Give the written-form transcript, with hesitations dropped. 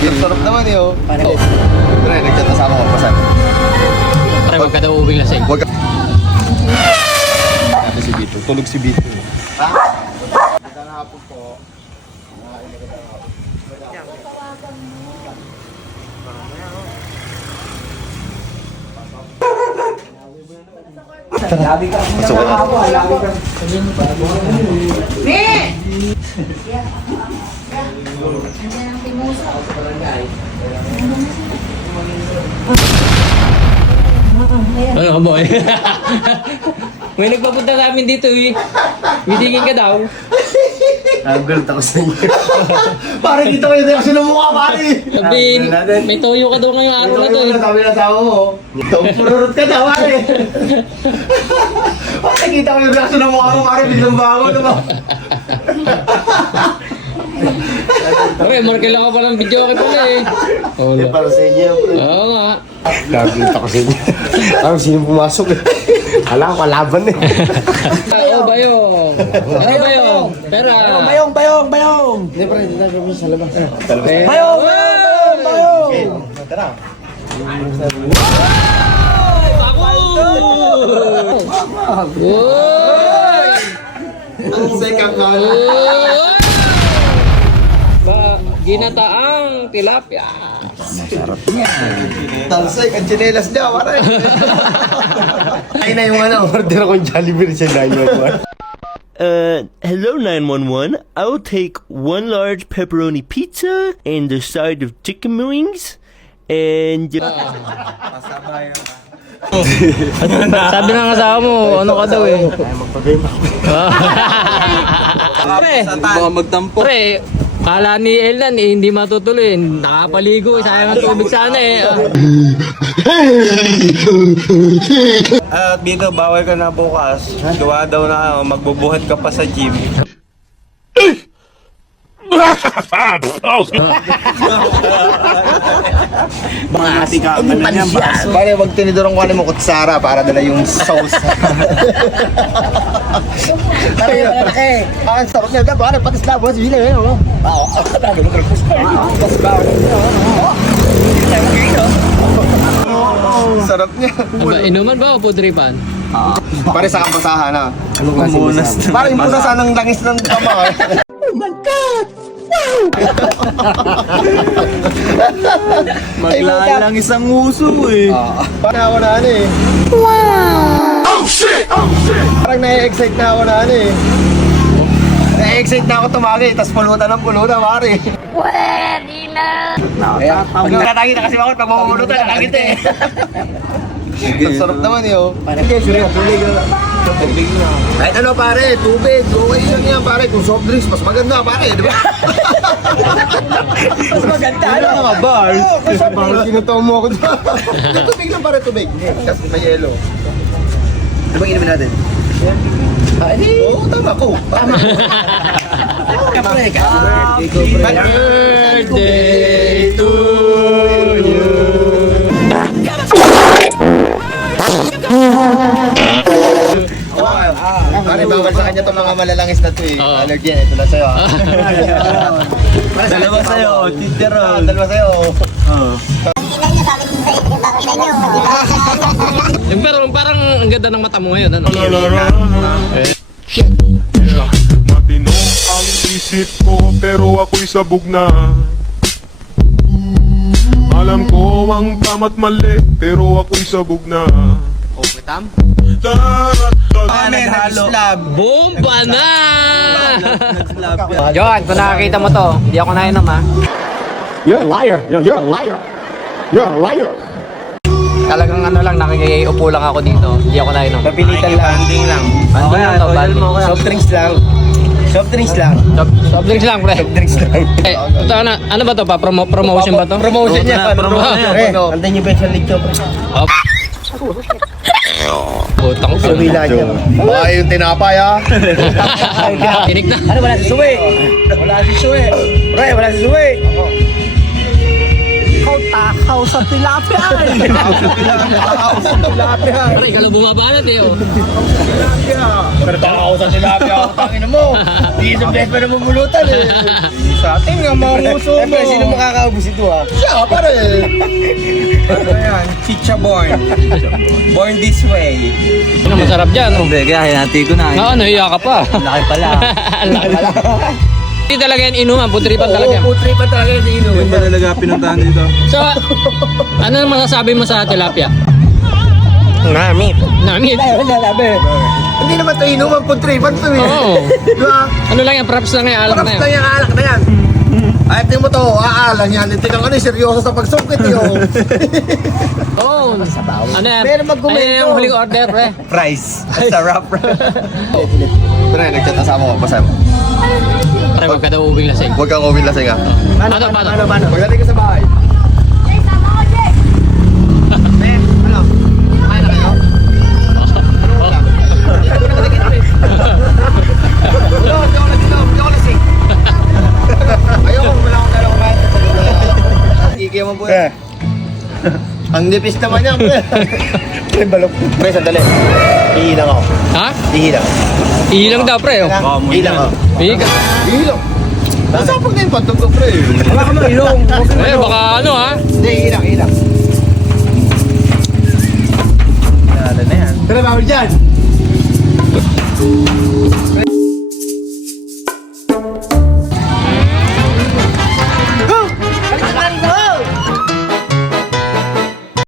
Sarap naman eh, oh. Pre, nag-chat na sa ako, pasan. Pre, wag ka daw ubing lasing. Wag ka. Ate si Bito, tulog si Bito. Ha? Magandang hapon po. Pasok ka na. Ano boy? May nagpapunta sa amin dito eh. Bidingin ka daw. Gulat ako sa inyo. Pare, dito kayo na kasi ng mukha, pare. Sabi, may toyo ka daw ngayong araw na to eh. Sabi na tao mo. Pururot ka daw, pare. Pare, kita ko yung reaction ng mukha mo, pare. Biglang bago, diba? Pre, markel ako pa ng video ka pala eh. Wala. Para sa inyo, bro. Oo nga. Gulat ako sa inyo. Parang sino pumasok eh. Alam ko, laban eh. Oo, bayong. Ano bayong? Pera. Bayong! Hindi, pare, dito tayo sa labas. Bayong! Tara. Ang second call. Ginataang tilapia. Talsay, ang chinelas niya, pare. Ay na yung order akong Jollibee sa 911. Hello 911. I will take one large pepperoni pizza and a side of chicken wings. And Sabi ng asawa mo, ano ka daw eh. Pre, Baka magtampo. pre, kala ni Elnan eh, hindi matutuloy. Nakapaligo, sayang ang tubig sana eh. At dito, bawal ka na bukas. Gawa daw na magbubuhat ka pa sa gym. Mga hati ka, pare, wag tinidorong ko mo kutsara para dala yung sauce. Ang sarap niya, pare, patis na buwas, bile, eh, oh. Sarap niya. Inuman ba o pudripan? Pare sa kampasahan na. Pare, yung punasan ng langis ng tama. Maglalang isang uso eh. Parang ako na ano eh. Wow! Oh shit! Parang na-excite na ako na ano eh. Na-excite na ako tumagi, tapos pulutan ng pulutan, pare. Pwede na! Nagtatagi na kasi ako pag mamulutan, nakakita eh. Ang sarap naman eh, oh. Kahit ano, pare, tubig, okay lang yan, pare. Kung soft drinks, mas maganda, pare, di ba? Mas maganda, ano? Mga bars. Parang sinutaw mo ako dyan. Tubig lang, pare, tubig. Kasi may yelo. Ano bang inumin natin? Oo, tama ko. Tama. Birthday to you. Pare, bawal sa kanya itong mga malalangis na ito eh. Allergy, ito lang sa'yo. Dalawa sa'yo, titeron. Dalawa sa'yo. Yung parang ang ganda ng mata mo ngayon, ano? Matino ang isip ko pero ako'y sabog na. Alam ko ang tama't mali pero ako'y sabog na. Bomba na! Johan, kung nakakita mo to, hindi ako nainom ha. You're a liar. You're a liar. You're a liar. Talagang ano lang, nakikiupo lang ako dito. Hindi ako nainom. Kapilitan lang. Banding lang. Banding lang to, banding. Soft drinks lang. Soft drinks lang. Soft drinks lang, pre. Drinks lang. Eh, ito ano ba to pa? Promotion ba to? Promotion niya. Promotion. Antayin niyo pa yung salig to. Butang ko. Sumila niya. Baka yung tinapay ha. Tinik na. Ano, wala si Suwe? Wala si Suwe. Pre, wala si Suwe. Ikaw taka. Nakakaw sa tilapia. Nakakaw sa tilapia. Pare, ikaw lang bumabanat eh. Oh. Pero nakakaw sa tilapia. Tangin mo. Di isang beses pa na mamulutan eh. Sa atin nga, mga nguso mo. Siyempre, sino makakaubos ito ah? Siya, pare. Ano yan? Chicha born. Born this way. Ano masarap dyan? Oh. Hindi, kaya hinati ko na. Ah, nahiya ka pa. Laki pala. Laki pala. Hindi talaga yan inuman, putripan talaga. Oo, putripan talaga yung inumin. Ba talaga pinuntahan dito? So, ano ang masasabi mo sa tilapia? Namit. Namit. Hindi naman ito inuman, putripan ito eh. Oo. Diba? Ano lang yan, props lang yan, alak na Parang yan. na yan, alak na yan. Ay, tingin mo to, aalang yan. Tingnan ka na, seryoso sa pagsungkit yun. Oo. Ano yan? Pero mag-komento. Ano yung huling order, pre? Price. Sarap. Pre, nag-chat asama ko, basta mo. Pre, wag ka daw ubing lasing. Huwag kang uming lasing ah. Paano? Pagdating ka sa bahay. Ben, ano? Kain na kayo? Hindi ako lasing. Ayoko, wala akong dalawa kumain. Kikaya mo po yan. Ang nipis naman yan, pre. Pre, balok. Pre, sandali. Ihilang ako. Ha? Ihilang. Ihilang daw, pre. Oh. Ihilang ako. Ihilang. Ihilang. Nasapag na yung pantog ko, pre. Wala ka mang ilong. Eh, baka ano ha?